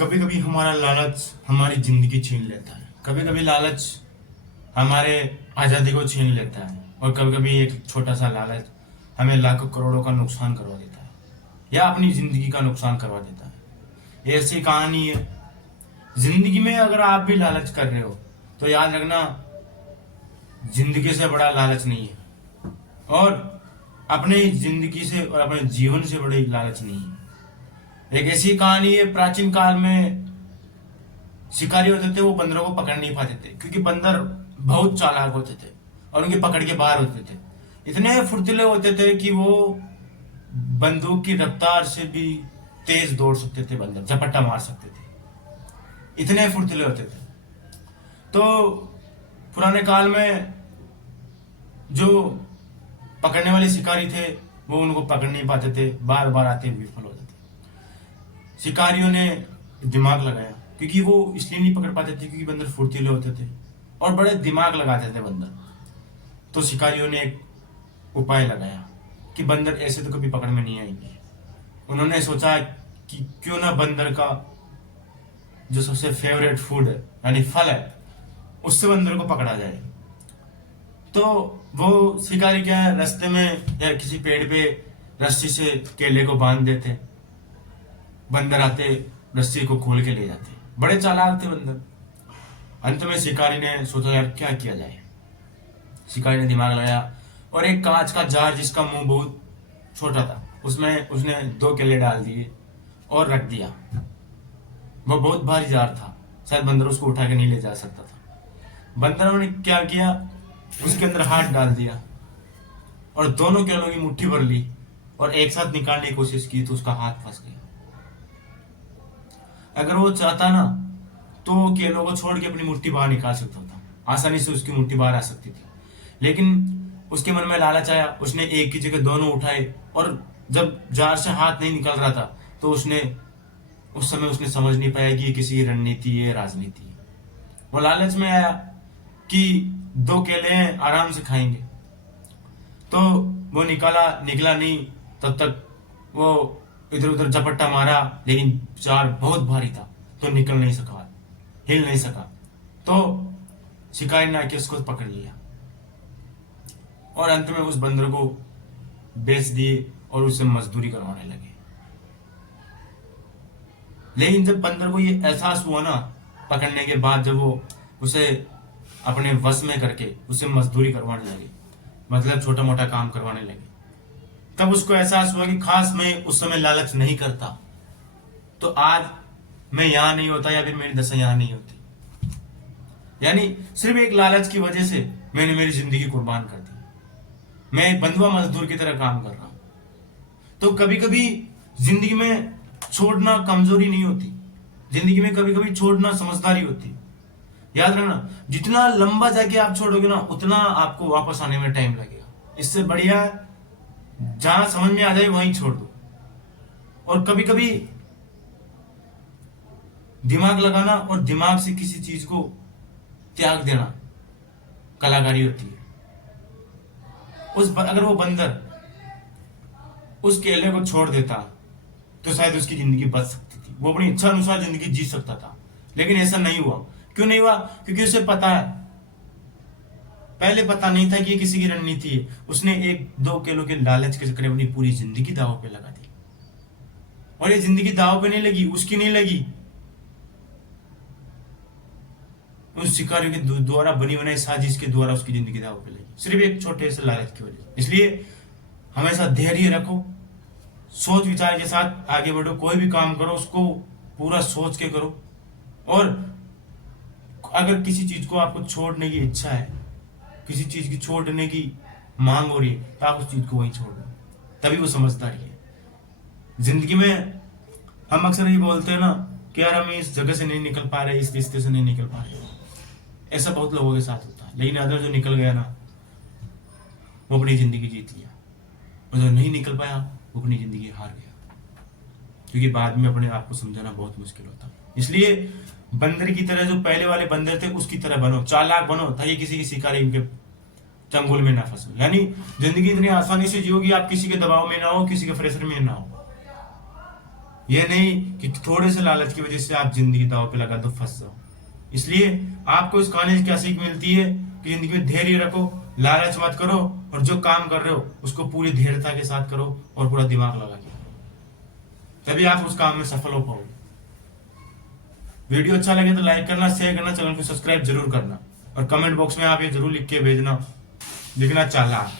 कभी कभी हमारा लालच हमारी जिंदगी छीन लेता है। कभी कभी लालच हमारे आज़ादी को छीन लेता है और कभी कभी एक छोटा सा लालच हमें लाखों करोड़ों का नुकसान करवा देता है या अपनी जिंदगी का नुकसान करवा देता है। ये ऐसी कहानी है। जिंदगी में अगर आप भी लालच कर रहे हो तो याद रखना, जिंदगी से बड़ा लालच नहीं है और अपनी जिंदगी से और अपने जीवन से बड़ी लालच नहीं है। एक ऐसी कहानी है, प्राचीन काल में शिकारी होते थे, वो बंदरों को पकड़ नहीं पाते थे क्योंकि बंदर बहुत चालाक होते थे और उनके पकड़ के बाहर होते थे। इतने फुर्तीले होते थे कि वो बंदूक की रफ्तार से भी तेज दौड़ सकते थे, बंदर झपट्टा मार सकते थे, इतने फुर्तीले होते थे। तो पुराने काल में जो पकड़ने वाले शिकारी थे वो उनको पकड़ नहीं पाते थे, बार बार आते हुए विफल होते थे। शिकारियों ने दिमाग लगाया, क्योंकि वो इसलिए नहीं पकड़ पाते थे क्योंकि बंदर फुर्तीले होते थे और बड़े दिमाग लगाते थे बंदर। तो शिकारियों ने एक उपाय लगाया कि बंदर ऐसे तो कभी पकड़ में नहीं आएंगे। उन्होंने सोचा कि क्यों ना बंदर का जो सबसे फेवरेट फूड है यानी फल है, उससे बंदर को पकड़ा जाए। तो वो शिकारी क्या है, रास्ते में या किसी पेड़ पे रस्सी से केले को बांध देते, बंदर आते रस्सी को खोल के ले जाते। बड़े चालाक थे बंदर। अंत में शिकारी ने सोचा यार क्या किया जाए। शिकारी ने दिमाग लगाया और एक कांच का जार जिसका मुंह बहुत छोटा था उसमें उसने 2 केले डाल दिए और रख दिया। वो बहुत भारी जार था, शायद बंदर उसको उठा के नहीं ले जा सकता था। बंदरों ने क्या किया, उसके अंदर हाथ डाल दिया और दोनों केलों की मुट्ठी भर ली और एक साथ निकालने की कोशिश की तो उसका हाथ फंस गया। अगर वो चाहता ना तो केलों को छोड़ के अपनी मुट्ठी बाहर निकाल सकता था, आसानी से उसकी मुट्ठी बाहर आ सकती थी। लेकिन उसके मन में लालच आया, उसने एक की जगह दोनों उठाए और जब जार से हाथ नहीं निकल रहा था तो उस समय उसने समझ नहीं पाया कि ये किसी रणनीति है, राजनीति है। वो लालच में आया कि 2 केले हैं, आराम से खाएंगे। तो वो निकला नहीं, तब तक वो इधर उधर झपट्टा मारा, लेकिन जार बहुत भारी था तो निकल नहीं सका, हिल नहीं सका। तो शिकारी ने आके उसको पकड़ लिया और अंत में उस बंदर को बेच दिए और उसे मजदूरी करवाने लगे। लेकिन जब बंदर को ये एहसास हुआ ना, पकड़ने के बाद जब वो उसे अपने वश में करके उसे मजदूरी करवाने लगे, मतलब छोटा मोटा काम करवाने लगे, तब उसको एहसास हुआ कि खास मैं उस समय लालच नहीं करता तो आज मैं यहां नहीं होता या फिर मेरी दशा यहां नहीं होती। यानी सिर्फ एक लालच की वजह से मैंने मेरी जिंदगी कुर्बान कर दी। मैं एक बंधुआ मजदूर की तरह काम कर रहा हूं। तो कभी कभी जिंदगी में छोड़ना कमजोरी नहीं होती, जिंदगी में कभी कभी छोड़ना समझदारी होती। याद रखना, जितना लंबा जाके आप छोड़ोगे ना उतना आपको वापस आने में टाइम लगेगा। इससे बढ़िया जहां समझ में आ जाए वहीं छोड़ दो। और कभी कभी दिमाग लगाना और दिमाग से किसी चीज को त्याग देना कलाकारी होती है। अगर वो बंदर उस केले को छोड़ देता तो शायद उसकी जिंदगी बच सकती थी, वो अपनी इच्छा अनुसार जिंदगी जी सकता था। लेकिन ऐसा नहीं हुआ। क्यों नहीं हुआ? क्योंकि उसे पता है, पहले पता नहीं था कि ये किसी की रणनीति है। उसने 1-2 केलों के लालच के चक्कर में अपनी पूरी जिंदगी दांव पे लगा दी। और ये जिंदगी दांव पे नहीं लगी, उसकी नहीं लगी, उस शिकारियों के द्वारा बनी बनाई साजिश के द्वारा उसकी जिंदगी दांव पे लगी, सिर्फ एक छोटे से लालच की वजह। इसलिए हमेशा धैर्य रखो, सोच विचार के साथ आगे बढ़ो। कोई भी काम करो उसको पूरा सोच के करो। और अगर किसी चीज को आपको छोड़ने की इच्छा है, किसी चीज की छोड़ने की मांग हो रही है, तो आप उस चीज को वहीं छोड़ दो, तभी वो समझदारी है। जिंदगी में हम अक्सर ये बोलते हैं ना कि यार हम इस जगह से नहीं निकल पा रहे, इस रिश्ते से नहीं निकल पा रहे। ऐसा बहुत लोगों के साथ होता है। लेकिन अगर जो निकल गया ना वो अपनी जिंदगी जीत लिया, और जो नहीं निकल पाया वो अपनी जिंदगी हार गया। क्योंकि बाद में अपने आप को समझाना बहुत मुश्किल होता है। इसलिए बंदर की तरह, जो पहले वाले बंदर थे उसकी तरह बनो, चालाक बनो, ताकि किसी की शिकारी के चंगुल में ना फंसो। यानी जिंदगी इतनी आसानी से जियोगी, आप किसी के दबाव में ना हो, किसी के प्रेशर में ना हो। ये नहीं कि थोड़े से लालच की वजह से आप जिंदगी दांव पे लगा दो, फंस जाओ। इसलिए आपको इस कहानी से क्या सीख मिलती है कि जिंदगी में धैर्य रखो, लालच मत करो, और जो काम कर रहे हो उसको पूरी धैर्यता के साथ करो और पूरा दिमाग लगा के करो, तभी आप उस काम में सफल हो पाओगे। वीडियो अच्छा लगे तो लाइक करना, शेयर करना, चैनल को सब्सक्राइब जरूर करना, और कमेंट बॉक्स में आप ये जरूर लिख के भेजना, लिखना चाला।